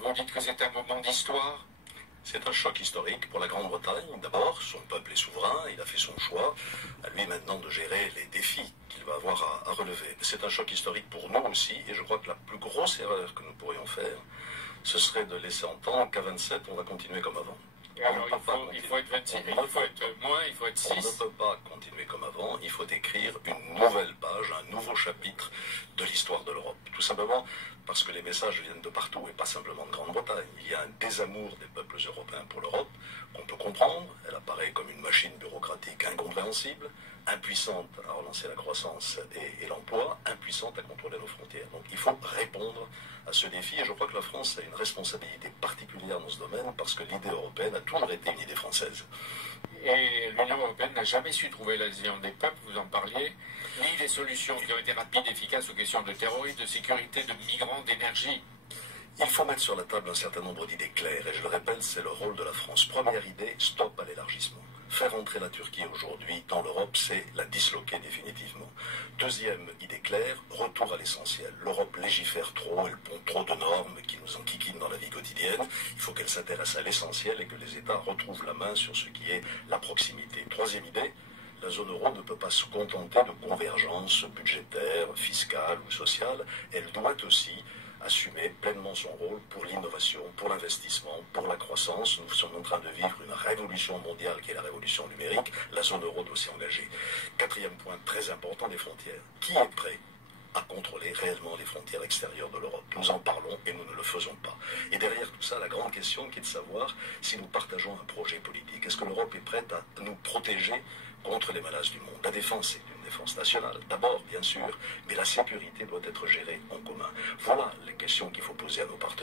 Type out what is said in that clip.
Vous dites que c'est un moment d'histoire? C'est un choc historique pour la Grande-Bretagne. D'abord, son peuple est souverain, il a fait son choix. À lui maintenant de gérer les défis qu'il va avoir à relever. C'est un choc historique pour nous aussi, et je crois que la plus grosse erreur que nous pourrions faire, ce serait de laisser entendre qu'à 27, on va continuer comme avant. Alors il faut être 26, il faut être moins, il faut être 6. On ne peut pas continuer comme avant, il faut écrire une nouvelle page, un nouveau chapitre de l'histoire de l'Europe. Tout simplement parce que les messages viennent de partout et pas simplement de Grande-Bretagne. Il y a un désamour des peuples européens pour l'Europe qu'on peut comprendre. Elle apparaît comme une machine bureaucratique incompréhensible, impuissante à relancer la croissance et l'emploi, impuissante à contrôler nos frontières. Donc il faut répondre à ce défi et je crois que la France a une responsabilité particulière dans ce domaine parce que l'idée européenne a toujours été une idée française. Et l'Union européenne n'a jamais su trouver l'adhésion des peuples, vous en parliez, ni des solutions qui ont été rapides et efficaces aux questions de terrorisme, de sécurité, de migrants, d'énergie. Il faut mettre sur la table un certain nombre d'idées claires, et je le répète, c'est le rôle de la France. Première idée, stop à l'élargissement. Faire entrer la Turquie aujourd'hui dans l'Europe, c'est la disloquer définitivement. Deuxième idée claire, retour à l'essentiel. L'Europe légifère trop, elle pond trop de normes qui nous enquiquinent dans la vie quotidienne. Il faut qu'elle s'intéresse à l'essentiel et que les États retrouvent la main sur ce qui est la proximité. Troisième idée, la zone euro ne peut pas se contenter de convergence budgétaire, fiscale ou sociale. Elle doit aussi assumer pleinement son rôle pour l'innovation, pour l'investissement, pour la croissance. Nous sommes en train de vivre une révolution mondiale qui est la révolution numérique. La zone euro doit s'y engager. Quatrième point très important, les frontières. Qui est prêt à contrôler réellement les frontières extérieures de l'Europe? Nous en parlons et nous ne le faisons pas. Et derrière tout ça, la grande question qui est de savoir si nous partageons un projet politique. Est-ce que l'Europe est prête à nous protéger contre les menaces du monde? La défense est une défense nationale, d'abord, bien sûr, mais la sécurité doit être gérée en commun. Voilà les questions qu'il faut poser à nos partenaires.